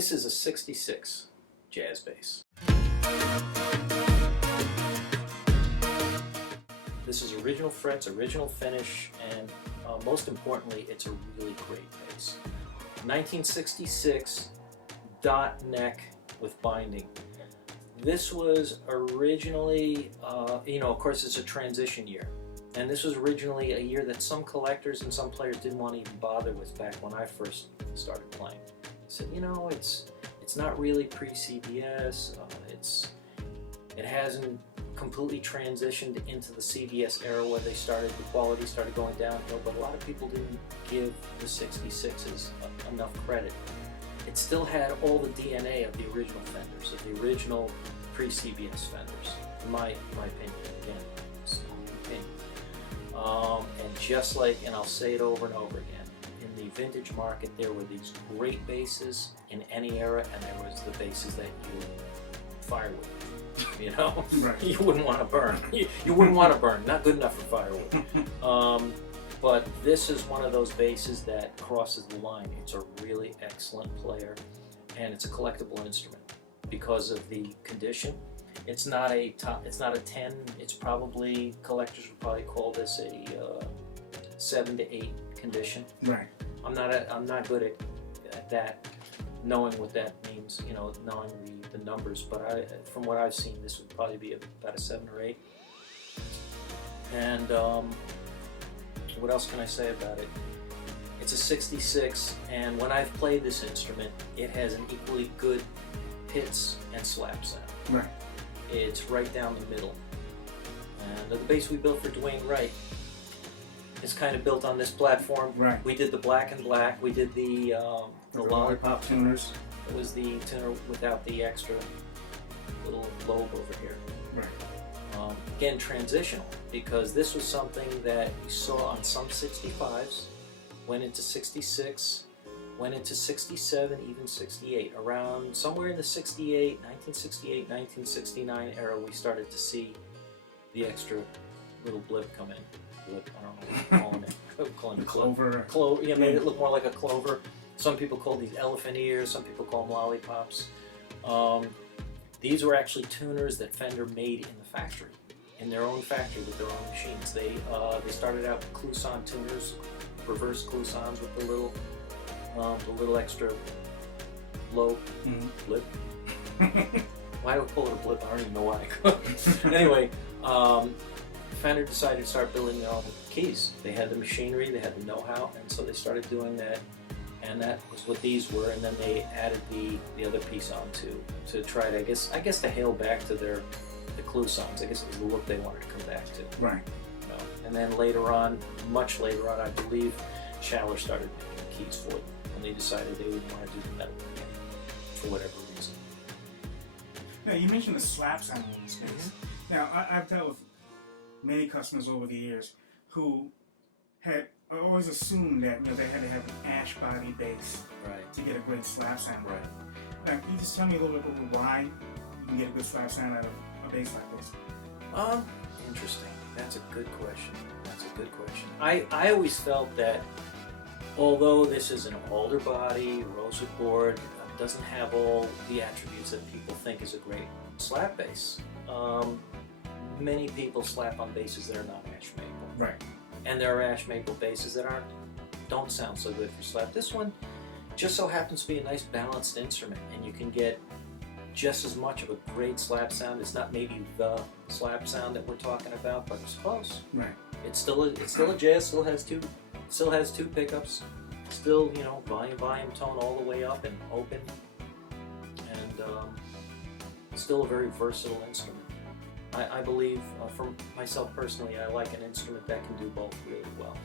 This is a 66 jazz bass. This is original frets, original finish, and most importantly, it's a really great bass. 1966 dot neck with binding. This was originally, of course it's a transition year. And this was originally a year that some collectors and some players didn't want to even bother with back when I first started playing. They said, it's not really pre-CBS, it hasn't completely transitioned into the CBS era where the quality started going downhill, but a lot of people didn't give the 66s enough credit. It still had all the DNA of the original Fenders, of the original pre-CBS Fenders, in my opinion. Again, it's my opinion. And just like, and I'll say it over and over again, in the vintage market there were these great basses in any era, and there was the basses that you fire with. Right. You wouldn't want to burn. You wouldn't want to burn. Not good enough for firewood. But this is one of those basses that crosses the line. It's a really excellent player, and it's a collectible instrument because of the condition. It's not a 10. It's probably, collectors would probably call this a 7 to 8 condition. Right. I'm not good at that, knowing what that means. Knowing the numbers. But from what I've seen, this would probably be about a 7 or 8. And what else can I say about it? It's a 66, and when I've played this instrument, it has an equally good hits and slap sound. Right. It's right down the middle. And the bass we built for Dwayne Wright is kind of built on this platform. Right. We did the black and black. We did the lollipop tuners. It was the tuner without the extra little lobe over here. Right. Again, transitional, because this was something that you saw on some 65s, went into 66, went into 67, even 68. Around somewhere in the 1968, 1969 era, we started to see the extra little blip come in. Blip, I don't know what you're calling it. I'm calling it clover. Clover. Yeah, made it look more like a clover. Some people call these elephant ears, some people call them lollipops. These were actually tuners that Fender made in the factory, in their own factory with their own machines. They started out with Clouson tuners, reverse Clousons with the little extra lobe blip. Why do we call it a blip? I don't even know why. Anyway, Fender decided to start building their own keys. They had the machinery, they had the know-how, and so they started doing that. And that was what these were, and then they added the other piece on to try to, I guess to hail back to the Clousons. I guess it was the look they wanted to come back to. Right. And then later on, much later on, I believe, Schaller started making keys for it, and they decided they would want to do the metal again, for whatever reason. Now, you mentioned the slap sound in this bass. Now, I've dealt with many customers over the years who had always assumed that they had to have an ash body bass to get a great slap sound. Right. Now, can you just tell me a little bit about why you can get a good slap sound out of a bass like this? Interesting. That's a good question. I always felt that although this is an alder body, rosewood board, doesn't have all the attributes that people think is a great slap bass. Many people slap on basses that are not ash maple. Right. And there are ash maple basses that don't sound so good for slap. This one just so happens to be a nice balanced instrument, and you can get just as much of a great slap sound. It's not maybe the slap sound that we're talking about, but it's close. Right. It's still a jazz. Still has two pickups. Still, volume, tone all the way up and open, and still a very versatile instrument. I believe, for myself personally, I like an instrument that can do both really well.